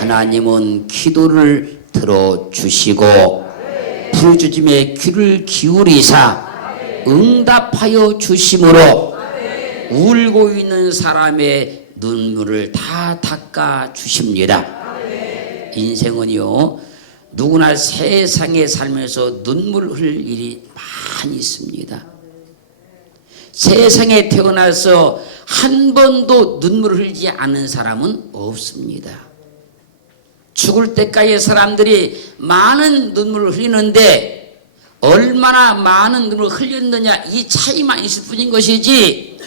하나님은 기도를 들어주시고 부르짖음에 귀를 기울이사 응답하여 주심으로 울고 있는 사람의 눈물을 다 닦아 주십니다. 인생은요, 누구나 세상에 살면서 눈물 흘릴 일이 많이 있습니다. 세상에 태어나서 한 번도 눈물을 흘리지 않은 사람은 없습니다. 죽을 때까지 사람들이 많은 눈물을 흘리는데 얼마나 많은 눈물을 흘렸느냐, 이 차이만 있을 뿐인 것이지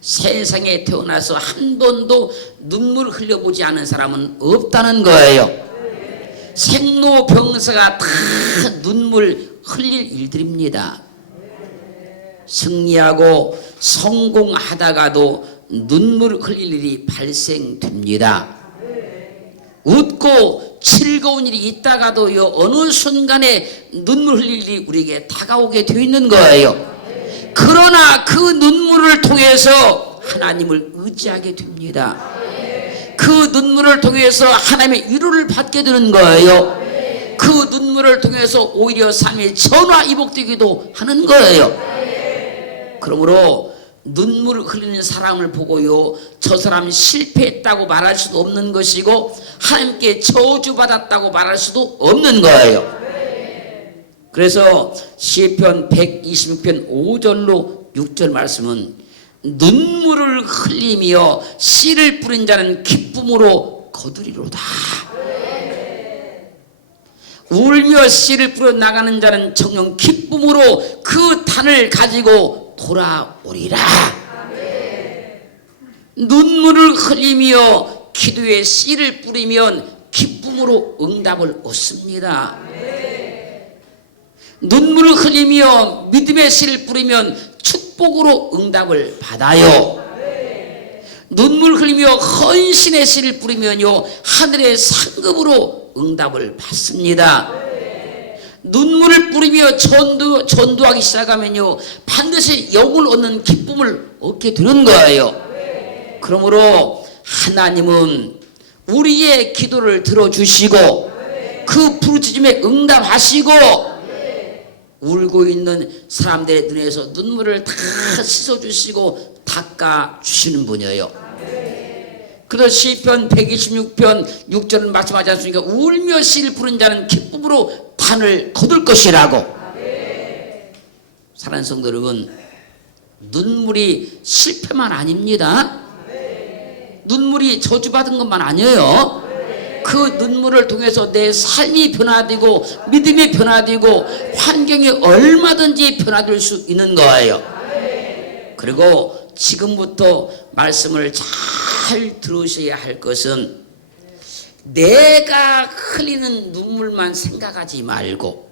세상에 태어나서 한 번도 눈물을 흘려보지 않은 사람은 없다는 거예요. 생로병사가 다 눈물 흘릴 일들입니다. 승리하고 성공하다가도 눈물 흘릴 일이 발생됩니다. 웃고 즐거운 일이 있다가도요, 어느 순간에 눈물 흘릴 일이 우리에게 다가오게 되어 있는 거예요. 그러나 그 눈물을 통해서 하나님을 의지하게 됩니다. 그 눈물을 통해서 하나님의 위로를 받게 되는 거예요. 그 눈물을 통해서 오히려 삶의 전화위복되기도 하는 거예요. 그러므로 눈물을 흘리는 사람을 보고요, 저 사람 실패했다고 말할 수도 없는 것이고 하나님께 저주받았다고 말할 수도 없는 거예요. 그래서 시편 126편 5절로 6절 말씀은 눈물을 흘리며 씨를 뿌린 자는 기쁨으로 거두리로다. 울며 씨를 뿌려 나가는 자는 정녕 기쁨으로 그 단을 가지고 돌아오리라. 눈물을 흘리며 기도에 씨를 뿌리면 기쁨으로 응답을 얻습니다. 눈물을 흘리며 믿음의 씨를 뿌리면 축복으로 응답을 받아요. 눈물 흘리며 헌신의 씨를 뿌리면요, 하늘의 상급으로 응답을 받습니다. 눈물을 뿌리며 전도하기 시작하면요, 반드시 영을 얻는 기쁨을 얻게 되는 거예요. 그러므로 하나님은 우리의 기도를 들어주시고 그 부르짖음에 응답하시고 울고 있는 사람들의 눈에서 눈물을 다 씻어주시고 닦아주시는 분이에요. 그래서 시편 126편 6절은 말씀하지 않습니까? 울며 씨를 부른 자는 기쁨으로 단을 거둘 것이라고. 사랑하는 성도 여러분, 눈물이 실패만 아닙니다. 눈물이 저주받은 것만 아니에요. 그 눈물을 통해서 내 삶이 변화되고 믿음이 변화되고 환경이 얼마든지 변화될 수 있는 거예요. 그리고 지금부터 말씀을 잘 들으셔야 할 것은 내가 흘리는 눈물만 생각하지 말고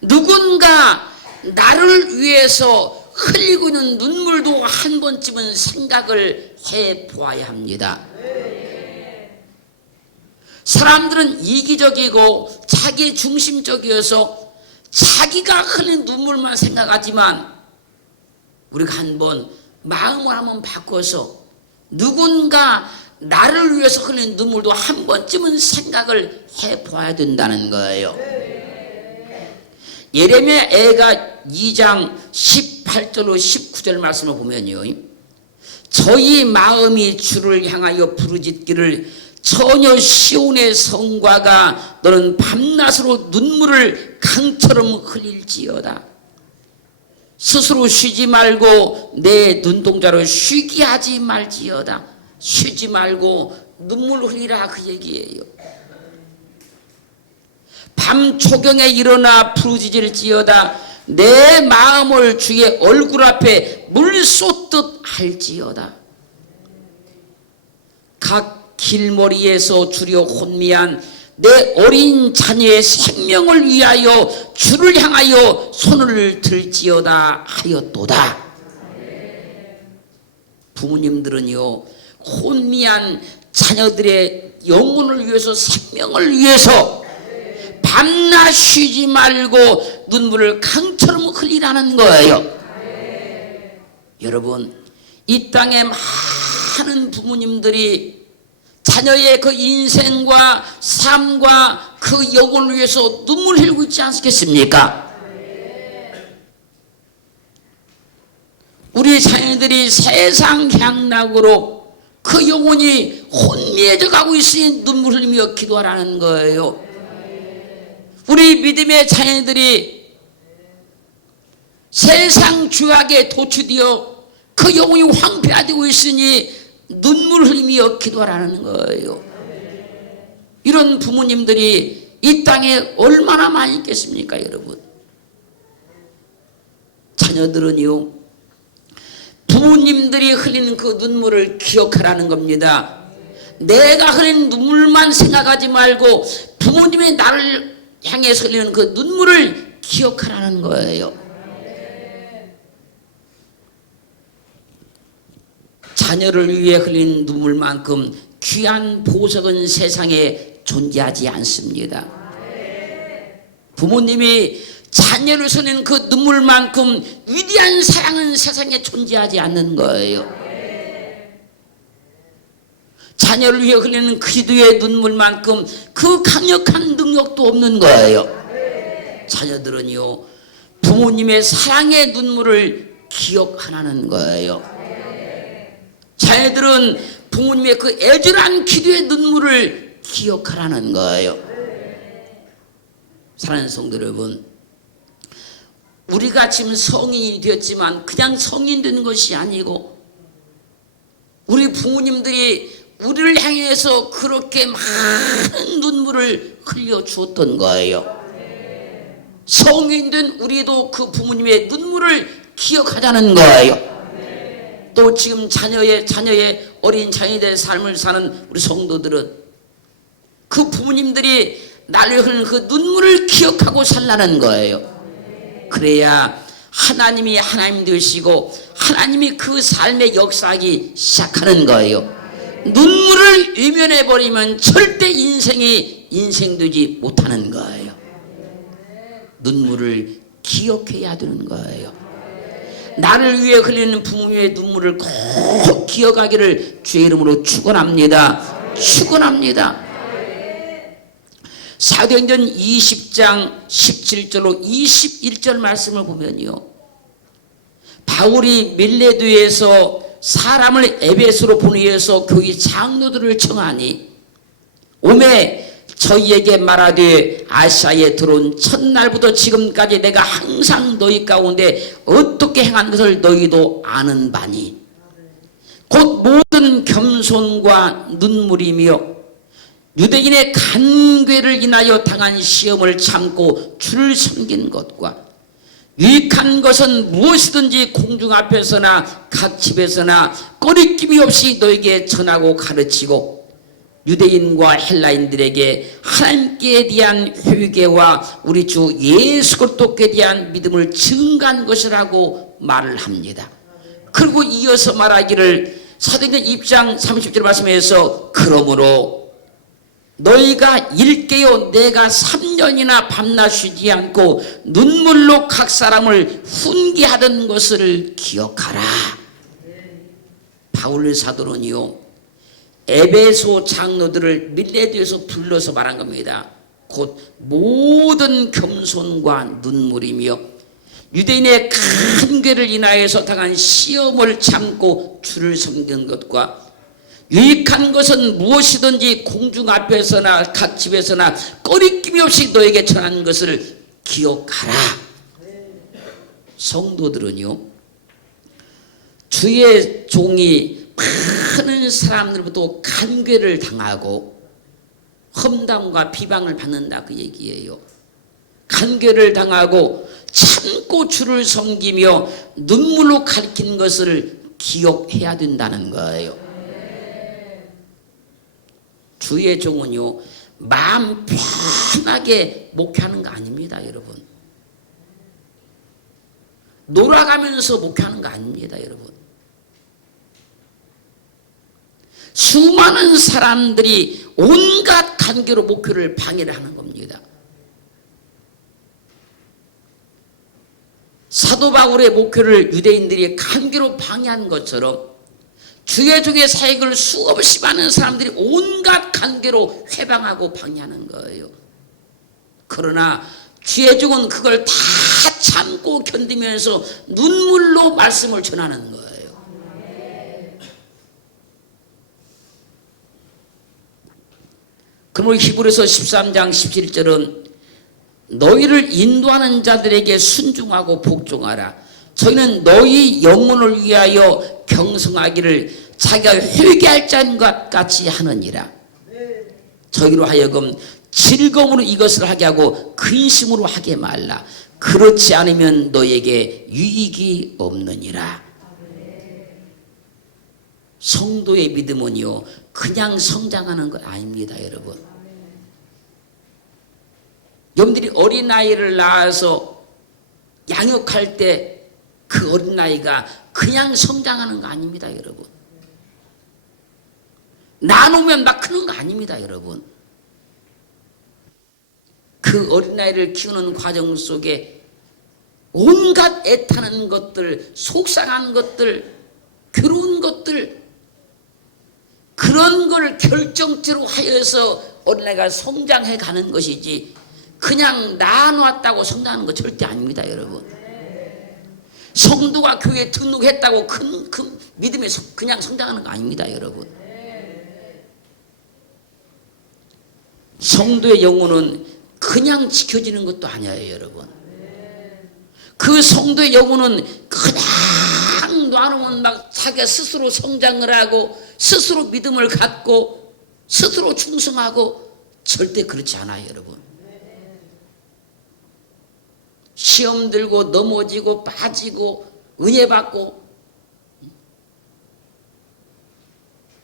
누군가 나를 위해서 흘리고 있는 눈물도 한 번쯤은 생각을 해보아야 합니다. 사람들은 이기적이고 자기 중심적이어서 자기가 흘린 눈물만 생각하지만 우리가 한번 마음을 한번 바꿔서 누군가 나를 위해서 흘린 눈물도 한 번쯤은 생각을 해봐야 된다는 거예요. 예레미야 애가 2장 18절로 19절 말씀을 보면요, 저희 마음이 주를 향하여 부르짖기를 처녀 시온의 성과가 너는 밤낮으로 눈물을 강처럼 흘릴지어다. 스스로 쉬지 말고 내 눈동자로 쉬게 하지 말지어다. 쉬지 말고 눈물 흘리라, 그 얘기예요. 밤 초경에 일어나 부르짖을지어다. 내 마음을 주의 얼굴 앞에 물 쏟듯 할지어다. 각 길머리에서 주려 혼미한 내 어린 자녀의 생명을 위하여 주를 향하여 손을 들지어다 하였도다. 부모님들은요, 혼미한 자녀들의 영혼을 위해서, 생명을 위해서 밤낮 쉬지 말고 눈물을 강처럼 흘리라는 거예요. 여러분, 이 땅에 많은 부모님들이 자녀의 그 인생과 삶과 그 영혼을 위해서 눈물 흘리고 있지 않겠습니까? 우리 자녀들이 세상 향락으로 그 영혼이 혼미해져 가고 있으니 눈물 흘리며 기도하라는 거예요. 우리 믿음의 자녀들이 세상 죄악에 도취되어 그 영혼이 황폐화되고 있으니 눈물 흘리며 기도하라는 거예요. 이런 부모님들이 이 땅에 얼마나 많이 있겠습니까, 여러분? 자녀들은요, 부모님들이 흘리는 그 눈물을 기억하라는 겁니다. 내가 흘린 눈물만 생각하지 말고 부모님의 나를 향해서 흘리는 그 눈물을 기억하라는 거예요. 자녀를 위해 흘린 눈물만큼 귀한 보석은 세상에 존재하지 않습니다. 부모님이 자녀를 흘리는 그 눈물만큼 위대한 사랑은 세상에 존재하지 않는 거예요. 자녀를 위해 흘리는 기도의 눈물만큼 그 강력한 능력도 없는 거예요. 자녀들은요, 부모님의 사랑의 눈물을 기억하라는 거예요. 자녀들은 부모님의 그 애절한 기도의 눈물을 기억하라는 거예요. 사랑하는 성도 여러분, 우리가 지금 성인이 되었지만 그냥 성인 되는 것이 아니고 우리 부모님들이 우리를 향해서 그렇게 많은 눈물을 흘려 주었던 거예요. 성인된 우리도 그 부모님의 눈물을 기억하자는 거예요. 또 지금 자녀의 어린 자녀들의 삶을 사는 우리 성도들은 그 부모님들이 나를 흘리는 그 눈물을 기억하고 살라는 거예요. 그래야 하나님이 하나님 되시고 하나님이 그 삶의 역사하기 시작하는 거예요. 눈물을 외면해 버리면 절대 인생이 인생되지 못하는 거예요. 눈물을 기억해야 되는 거예요. 나를 위해 흘리는 부모님의 눈물을 꼭 기억하기를 주의 이름으로 축원합니다. 축원합니다. 사도행전 20장 17절로 21절 말씀을 보면요, 바울이 밀레도에서 사람을 에베소로 보내어서 교회 장로들을 청하니 오매 저희에게 말하되 아시아에 들어온 첫날부터 지금까지 내가 항상 너희 가운데 어떻게 행한 것을 너희도 아는 바니 곧 모든 겸손과 눈물이며 유대인의 간괴를 인하여 당한 시험을 참고 주를 섬긴 것과 유익한 것은 무엇이든지 공중 앞에서나 각 집에서나 꺼리낌이 없이 너에게 전하고 가르치고 유대인과 헬라인들에게 하나님께 대한 회개와 우리 주 예수 그리스도께 대한 믿음을 증가한 것이라고 말을 합니다. 그리고 이어서 말하기를 사도행전 2장 30절 말씀에서 그러므로 너희가 일깨어 내가 3년이나 밤낮 쉬지 않고 눈물로 각 사람을 훈계하던 것을 기억하라. 바울 사도는요, 에베소 장로들을 밀레도에서 불러서 말한 겁니다. 곧 모든 겸손과 눈물이며 유대인의 간괴를 인하여서 당한 시험을 참고 주를 섬긴 것과 유익한 것은 무엇이든지 공중 앞에서나 각 집에서나 꺼리낌이 없이 너에게 전하는 것을 기억하라. 성도들은요, 주의 종이 많은 사람들부터 간괴를 당하고 험담과 비방을 받는다 그 얘기예요. 간괴를 당하고 참고 주를 섬기며 눈물로 가리킨 것을 기억해야 된다는 거예요. 주의 종은요, 마음 편하게 목회하는 거 아닙니다, 여러분. 놀아가면서 목회하는 거 아닙니다, 여러분. 수많은 사람들이 온갖 간계로 목회를 방해를 하는 겁니다. 사도 바울의 목회를 유대인들이 간계로 방해한 것처럼 주의 종의 사역을 수없이 많은 사람들이 온갖 관계로 회방하고 방해하는 거예요. 그러나 주의 종은 그걸 다 참고 견디면서 눈물로 말씀을 전하는 거예요. 그러므로 히브리서 13장 17절은 너희를 인도하는 자들에게 순종하고 복종하라. 저희는 너희 영혼을 위하여 경성하기를 자기가 회개할 자인것 같이 하느니라. 저희로 하여금 즐거움으로 이것을 하게 하고 근심으로 하게 말라. 그렇지 않으면 너희에게 유익이 없느니라. 성도의 믿음은요 그냥 성장하는 것 아닙니다, 여러분. 여러분들이 어린아이를 낳아서 양육할 때 그 어린아이가 그냥 성장하는 거 아닙니다, 여러분. 나누면 막 크는 거 아닙니다, 여러분. 그 어린아이를 키우는 과정 속에 온갖 애타는 것들, 속상한 것들, 괴로운 것들, 그런 걸 결정체로 하여서 어린아이가 성장해 가는 것이지 그냥 낳아놨다고 성장하는 거 절대 아닙니다, 여러분. 성도가 교회에 등록했다고 그 믿음에 그냥 성장하는 거 아닙니다, 여러분. 성도의 영혼은 그냥 지켜지는 것도 아니에요, 여러분. 그 성도의 영혼은 그냥 놔놓으면 막 자기가 스스로 성장을 하고 스스로 믿음을 갖고 스스로 충성하고 절대 그렇지 않아요, 여러분. 시험 들고 넘어지고 빠지고 은혜 받고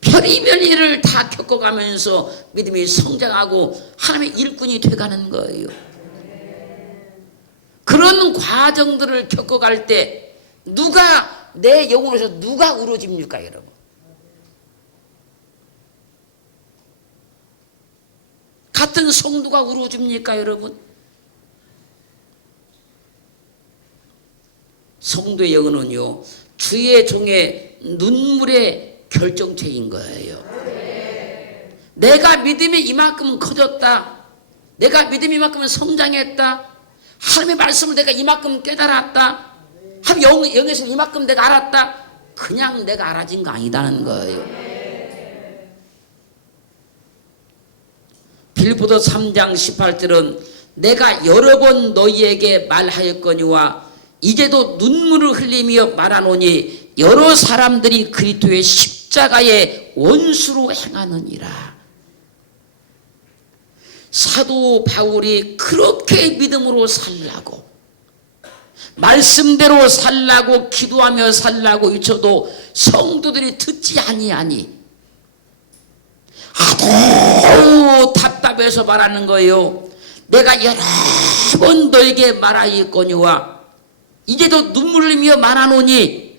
별의별 일을 다 겪어가면서 믿음이 성장하고 하나님의 일꾼이 돼가는 거예요. 그런 과정들을 겪어갈 때 누가 내 영혼에서 누가 울어집니까, 여러분? 같은 성도가 울어줍니까, 여러분? 성도의 영혼은요 주의 종의 눈물의 결정체인 거예요. 내가 믿음이 이만큼 커졌다, 내가 믿음이 이만큼 성장했다, 하나님의 말씀을 내가 이만큼 깨달았다, 하나님 영에서 이만큼 내가 알았다, 그냥 내가 알아진 거 아니다는 거예요. 빌립보서 3장 18절은 내가 여러 번 너희에게 말하였거니와 이제도 눈물을 흘리며 말하노니 여러 사람들이 그리스도의 십자가의 원수로 행하느니라. 사도 바울이 그렇게 믿음으로 살라고 말씀대로 살라고 기도하며 살라고 외쳐도 성도들이 듣지 아니하니 하도 답답해서 말하는 거예요. 내가 여러 번 너에게 말하였거니와 이제도 눈물 흘리며 말하노니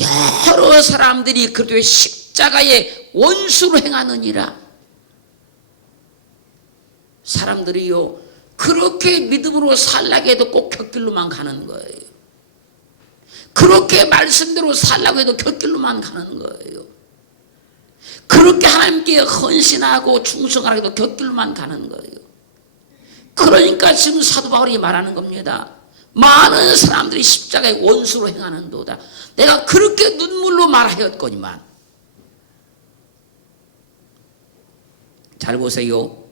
여러 사람들이 그리스도의 십자가의 원수로 행하느니라. 사람들이요 그렇게 믿음으로 살라고 해도 꼭 곁길로만 가는 거예요. 그렇게 말씀대로 살라고 해도 곁길로만 가는 거예요. 그렇게 하나님께 헌신하고 충성하라고 해도 곁길로만 가는 거예요. 그러니까 지금 사도 바울이 말하는 겁니다. 많은 사람들이 십자가의 원수로 행하는도다. 내가 그렇게 눈물로 말하였거니만. 잘 보세요.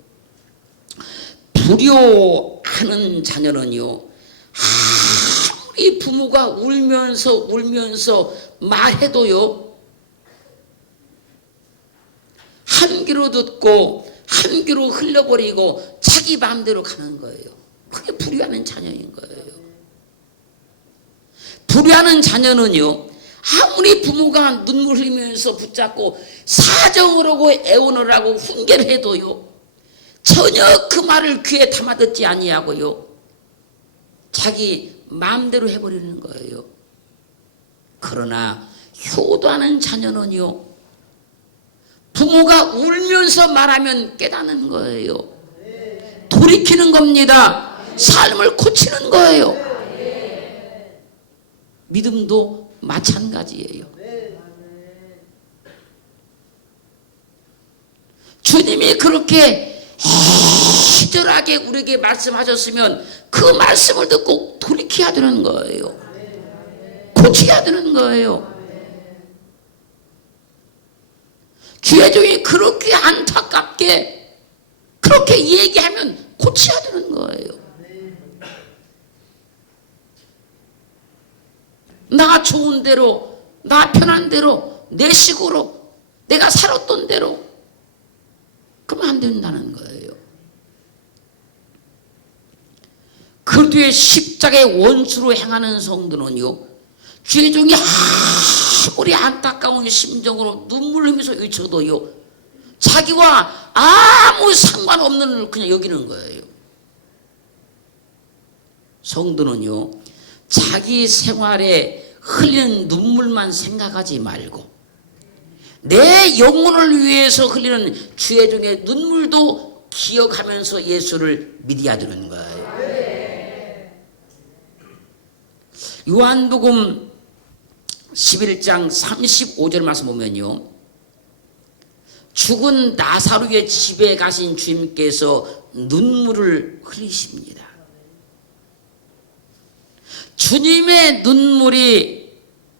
불효하는 자녀는요 아무리 부모가 울면서 말해도요 한 귀로 듣고 한 귀로 흘려버리고 자기 마음대로 가는 거예요. 그게 불효하는 자녀인 거예요. 불효하는 자녀는요 아무리 부모가 눈물 흘리면서 붙잡고 사정을 하고 애원을 하고 훈계를 해도요 전혀 그 말을 귀에 담아듣지 아니하고요 자기 마음대로 해버리는 거예요. 그러나 효도하는 자녀는요 부모가 울면서 말하면 깨닫는 거예요. 돌이키는 겁니다. 삶을 고치는 거예요. 믿음도 마찬가지예요. 주님이 그렇게 친절하게 우리에게 말씀하셨으면 그 말씀을 듣고 돌이켜야 되는 거예요. 고쳐야 되는 거예요. 주의 종이 그렇게 안타깝게 그렇게 얘기하면 고쳐야 되는 거예요. 나 좋은 대로, 나 편한 대로, 내 식으로, 내가 살았던 대로 그러면 안 된다는 거예요. 그리스도의 십자가의 원수로 행하는 성도는요, 주의 종이 아무리 안타까운 심정으로 눈물을 흘리면서 외쳐도요, 자기와 아무 상관없는 걸 그냥 여기는 거예요. 성도는요, 자기 생활에 흘리는 눈물만 생각하지 말고 내 영혼을 위해서 흘리는 주의 종의 눈물도 기억하면서 예수를 믿어야 되는 거예요. 요한복음 11장 35절 말씀 보면요, 죽은 나사로의 집에 가신 주님께서 눈물을 흘리십니다. 주님의 눈물이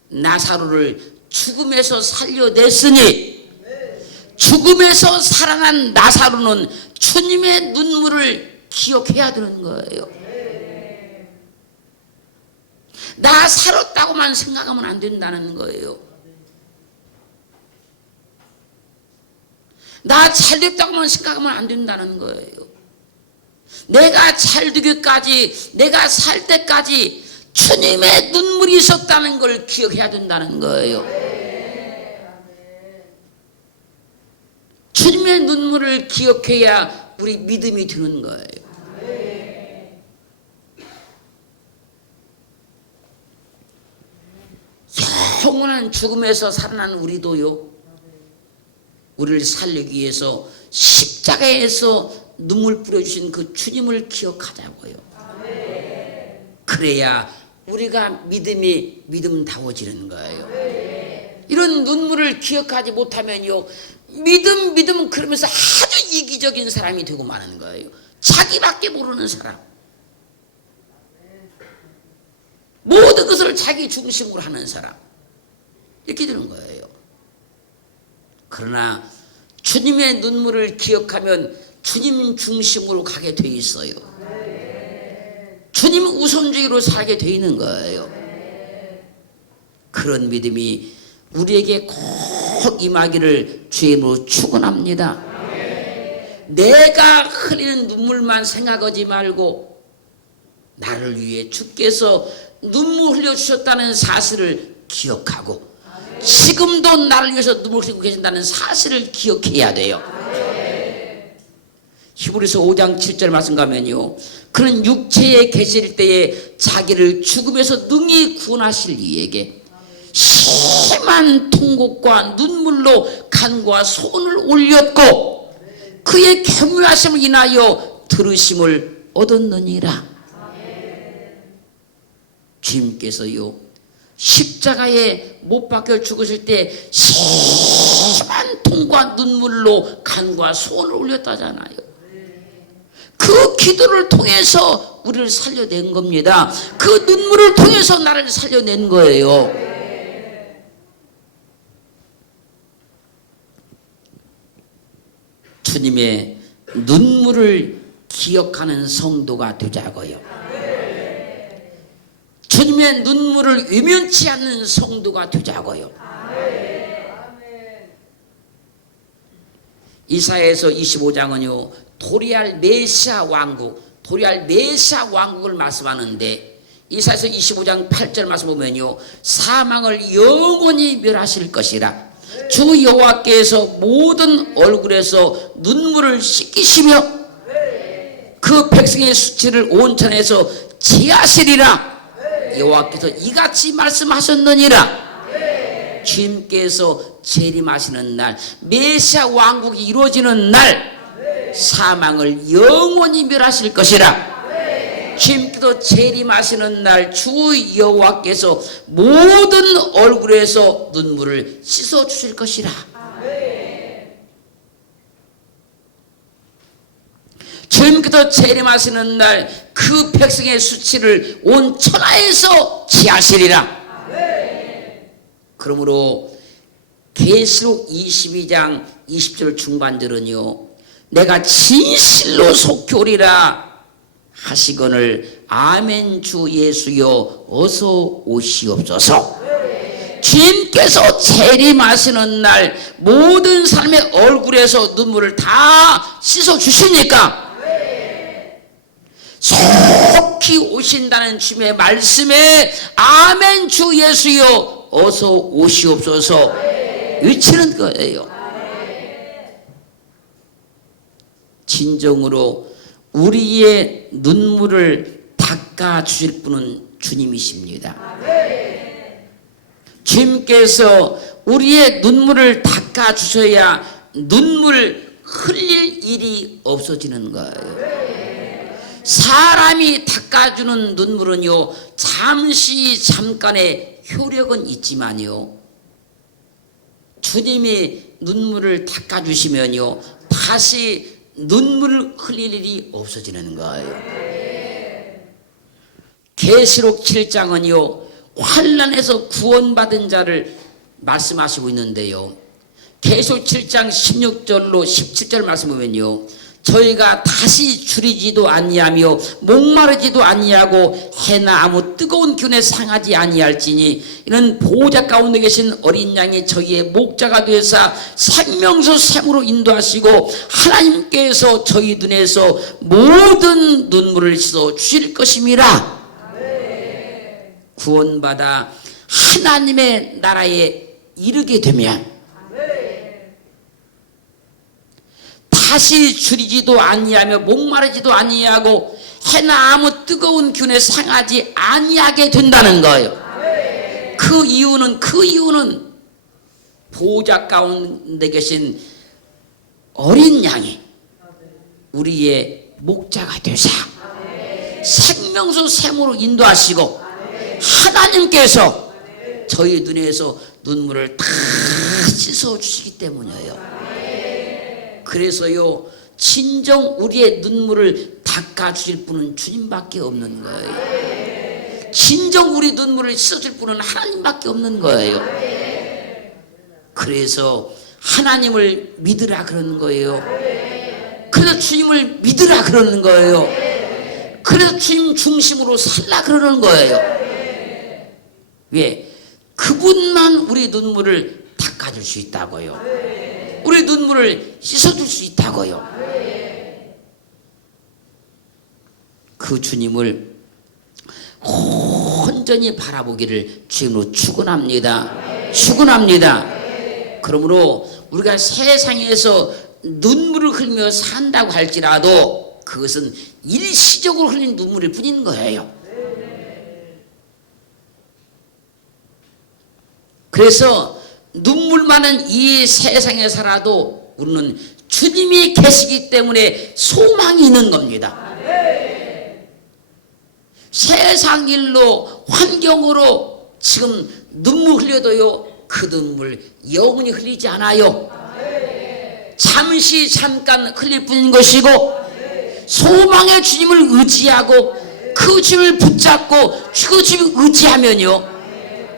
나사로를 죽음에서 살려냈으니 죽음에서 살아난 나사로는 주님의 눈물을 기억해야 되는 거예요. 나 살았다고만 생각하면 안 된다는 거예요. 나 잘됐다고만 생각하면 안 된다는 거예요. 내가 잘되기까지, 내가 살 때까지 주님의 눈물이 있었다는 걸 기억해야 된다는 거예요. 주님의 눈물을 기억해야 우리 믿음이 드는 거예요. 영원한 죽음에서 살아난 우리도요, 우리를 살리기 위해서 십자가에서 눈물 뿌려주신 그 주님을 기억하자고요. 그래야 우리가 믿음이 믿음다워지는 거예요. 이런 눈물을 기억하지 못하면요, 믿음 그러면서 아주 이기적인 사람이 되고 마는 거예요. 자기밖에 모르는 사람, 모든 것을 자기 중심으로 하는 사람, 이렇게 되는 거예요. 그러나 주님의 눈물을 기억하면 주님 중심으로 가게 돼 있어요. 주님 우선주의로 살게 돼 있는 거예요. 그런 믿음이 우리에게 꼭 임하기를 주님으로 축원합니다. 내가 흘리는 눈물만 생각하지 말고 나를 위해 주께서 눈물 흘려주셨다는 사실을 기억하고 지금도 나를 위해서 눈물 흘리고 계신다는 사실을 기억해야 돼요. 히브리서 5장 7절 말씀 가면요, 그는 육체에 계실 때에 자기를 죽음에서 능히 구원하실 이에게 심한 통곡과 눈물로 간과 손을 올렸고 그의 경유하심을 인하여 들으심을 얻었느니라. 주님께서요, 십자가에 못 박혀 죽으실 때 심한 통과 눈물로 간과 손을 올렸다잖아요. 그 기도를 통해서 우리를 살려낸 겁니다. 그 눈물을 통해서 나를 살려낸 거예요. 주님의 눈물을 기억하는 성도가 되자고요. 주님의 눈물을 외면치 않는 성도가 되자고요. 이사야에서 25장은요 도리알 메시아 왕국, 도리알 메시아 왕국을 말씀하는데 이사야에서 25장 8절 말씀 보면요, 사망을 영원히 멸하실 것이라. 주 여호와께서 모든 얼굴에서 눈물을 씻기시며 그 백성의 수치를 온천에서 제하시리라. 여호와께서 이같이 말씀하셨느니라. 주님께서 재림하시는 날, 메시아 왕국이 이루어지는 날 사망을 영원히 멸하실 것이라. 주님께서 재림하시는 날 주 여호와께서 모든 얼굴에서 눈물을 씻어 주실 것이라. 주님께서 재림하시는 날 그 백성의 수치를 온 천하에서 취하시리라. 그러므로 계시록 22장 20절 중반절은요, 내가 진실로 속히 오리라 하시거늘 아멘 주 예수여 어서 오시옵소서. 주님께서 재림하시는 날 모든 사람의 얼굴에서 눈물을 다 씻어 주시니까 속히 오신다는 주님의 말씀에 아멘 주 예수여 어서 오시옵소서 외치는 거예요. 진정으로 우리의 눈물을 닦아 주실 분은 주님이십니다. 주님께서 우리의 눈물을 닦아 주셔야 눈물 흘릴 일이 없어지는 거예요. 사람이 닦아주는 눈물은요, 잠깐의 효력은 있지만요, 주님이 눈물을 닦아주시면요, 다시 눈물을 흘릴 일이 없어지는 거예요. 계시록 7장은요, 환난에서 구원받은 자를 말씀하시고 있는데요, 계시록 7장 16절로 17절 말씀 보면요, 저희가 다시 줄이지도 아니하며 목마르지도 아니하고 해나 아무 뜨거운 기운에 상하지 아니할지니 이는 보호자 가운데 계신 어린 양이 저희의 목자가 되사 생명수 샘으로 인도하시고 하나님께서 저희 눈에서 모든 눈물을 씻어 주실 것임이라. 구원받아 하나님의 나라에 이르게 되면 다시 줄이지도 아니하며 목마르지도 아니하고 해나 아무 뜨거운 기운에 상하지 아니하게 된다는 거예요. 그 이유는 보호자 가운데 계신 어린 양이 우리의 목자가 되사 생명수 샘으로 인도하시고 하나님께서 저희 눈에서 눈물을 다 씻어 주시기 때문이에요. 그래서요, 진정 우리의 눈물을 닦아주실 분은 주님밖에 없는 거예요. 진정 우리 눈물을 씻어줄 분은 하나님밖에 없는 거예요. 그래서 하나님을 믿으라 그러는 거예요. 그래서 주님을 믿으라 그러는 거예요. 그래서 주님 중심으로 살라 그러는 거예요. 왜? 그분만 우리 눈물을 닦아줄 수 있다고요. 우리 눈물을 씻어줄 수 있다고요. 그 주님을 온전히 바라보기를 주님으로 축원합니다. 축원합니다. 그러므로 우리가 세상에서 눈물을 흘리며 산다고 할지라도 그것은 일시적으로 흘린 눈물일 뿐인 거예요. 그래서 눈물 많은 이 세상에 살아도 우리는 주님이 계시기 때문에 소망이 있는 겁니다. 세상 일로 환경으로 지금 눈물 흘려도요, 그 눈물 영원히 흘리지 않아요. 잠깐 흘릴 뿐인 것이고 소망의 주님을 의지하고 그 주님을 붙잡고 그 주님을 의지하면요,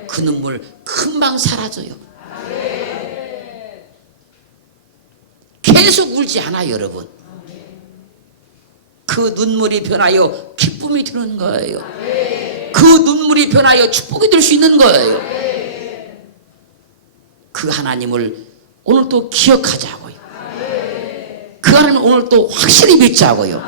그 눈물 금방 사라져요. 계속 울지 않아요, 여러분. 그 눈물이 변하여 기쁨이 되는 거예요. 그 눈물이 변하여 축복이 될 수 있는 거예요. 그 하나님을 오늘 또 기억하자고요. 그 하나님을 오늘 또 확실히 믿자고요.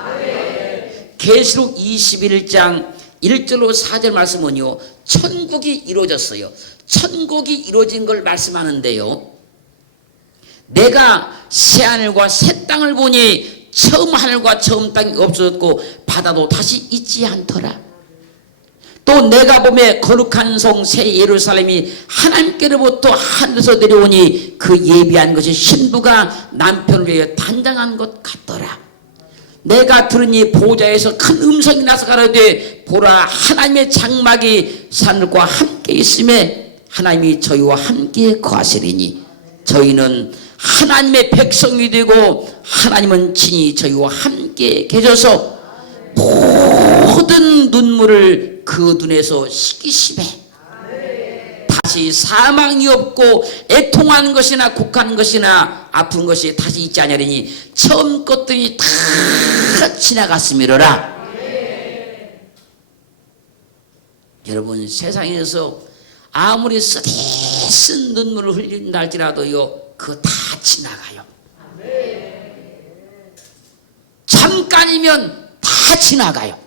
계시록 21장 1절로 4절 말씀은요, 천국이 이루어졌어요. 천국이 이루어진 걸 말씀하는데요, 내가 새하늘과 새 땅을 보니 처음 하늘과 처음 땅이 없어졌고 바다도 다시 있지 않더라. 또 내가 보매 거룩한 성 새 예루살렘이 하나님께로부터 하늘에서 내려오니 그 예비한 것이 신부가 남편을 위하여 단장한 것 같더라. 내가 들으니 보좌에서 큰 음성이 나서 가로되 보라, 하나님의 장막이 하늘과 함께 있음에 하나님이 저희와 함께 거하시리니 저희는 하나님의 백성이 되고 하나님은 친히 저희와 함께 함께 계셔서 모든 눈물을 그 눈에서 씻기심에 다시 사망이 없고 애통한 것이나 곡한 것이나 아픈 것이 다시 있지 않으리니 처음 것들이 다 지나갔음이로라. 여러분, 세상에서 아무리 쓰디쓴 눈물을 흘린다 할지라도요, 그거 다 지나가요. 잠깐이면 다 지나가요.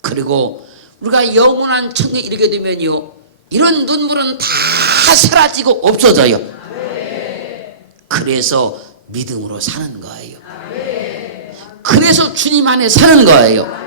그리고 우리가 영원한 천국에 이르게 되면요, 이런 눈물은 다 사라지고 없어져요. 그래서 믿음으로 사는 거예요. 그래서 주님 안에 사는 거예요.